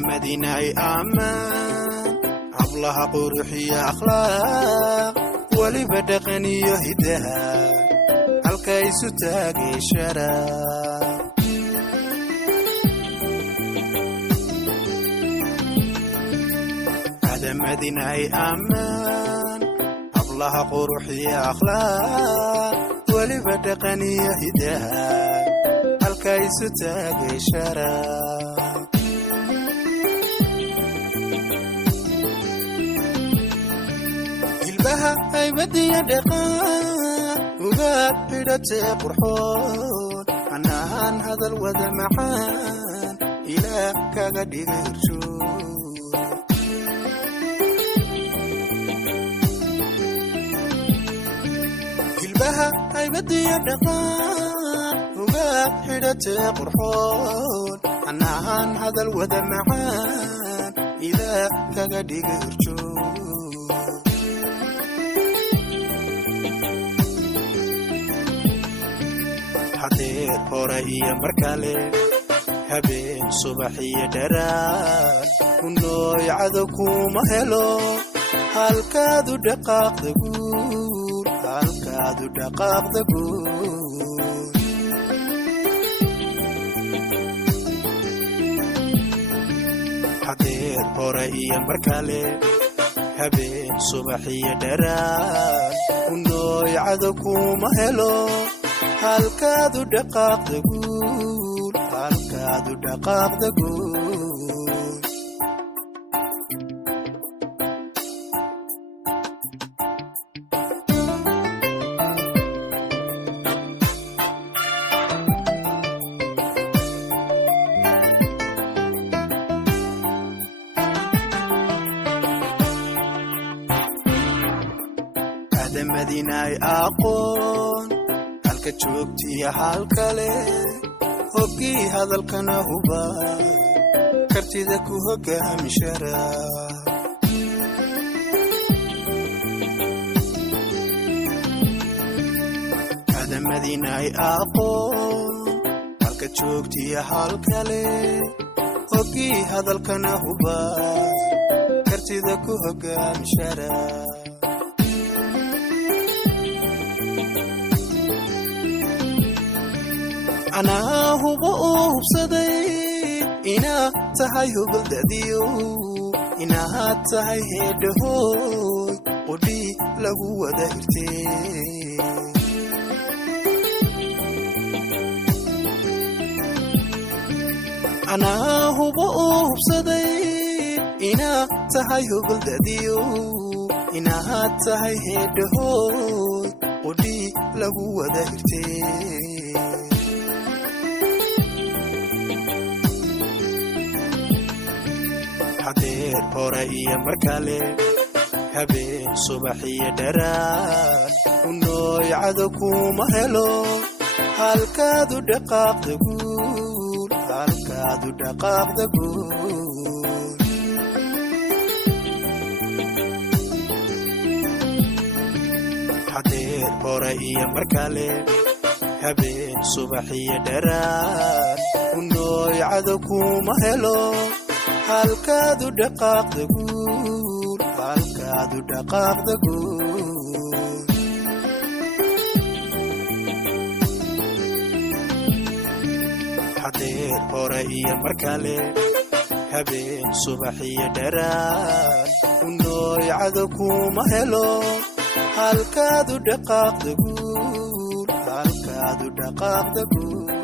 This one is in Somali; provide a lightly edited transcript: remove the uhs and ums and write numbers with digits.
madiinay ammaan hablaha quruxiya akhlaaq waliba dhaqan iyo hidaha halka isu taagay sharaf madiinay ammaan hablaha quruxiya akhlaaq waliba dhaqan iyo hidaha halka isu taagay sharaf ilbaha haybadiya dhaqan uga xidhatee qurxoon anaan hadal wada macaan ilaah kaga dhigay horjoog ilbaha haybadiya dhaqan uga xidhatee qurxoon anaan hadal wada macaan ilaah kaga dhigay horjoog hadeer hore iyo mar kale habeen subax iyo dharaar kunooy cadow kuma helo halkaadu dhaqaaqda guur halkaadu dhaqaaqda guur hadeer hore iyo mar kale habeen subax iyo dharaar kunooy cadow kuma helo halkaadu dhaqaaqda guur halkaadu dhaqaaqda guur madiinay aqoon halka joogtiya halkale hogii hadalkana huba kartida ku hogaami sharaf madiinay aqoon halka joogtiya halkale hogii hadalkana huba kartida ku hogaami sharaf anaa hubo uu hubsaday inaad tahay hubuldadiyo inaad tahay heedhahooy qudhii lagu wada hirtee anaa hubo uu hubsaday inaad tahay hubuldadiyo inaad tahay heedhahooy qudhii lagu wada hirtee hadeer hore iyo mar kale habeen subax iyo dharaar kunooy cadow kuma helo halkaadu dhaqaaqda guur halkaadu dhaqaaqda guur hadeer hore iyo mar kale habeen subax iyo dharaar kunooy cadow kuma helo halkaadu dhaqaaqda guur halkaadu dhaqaaqda guur hadeer hore iyo mar kale habeen subax iyo dharaar kunooy cadow kuma helo halkaadu dhaqaaqda guur halkaadu dhaqaaqda guur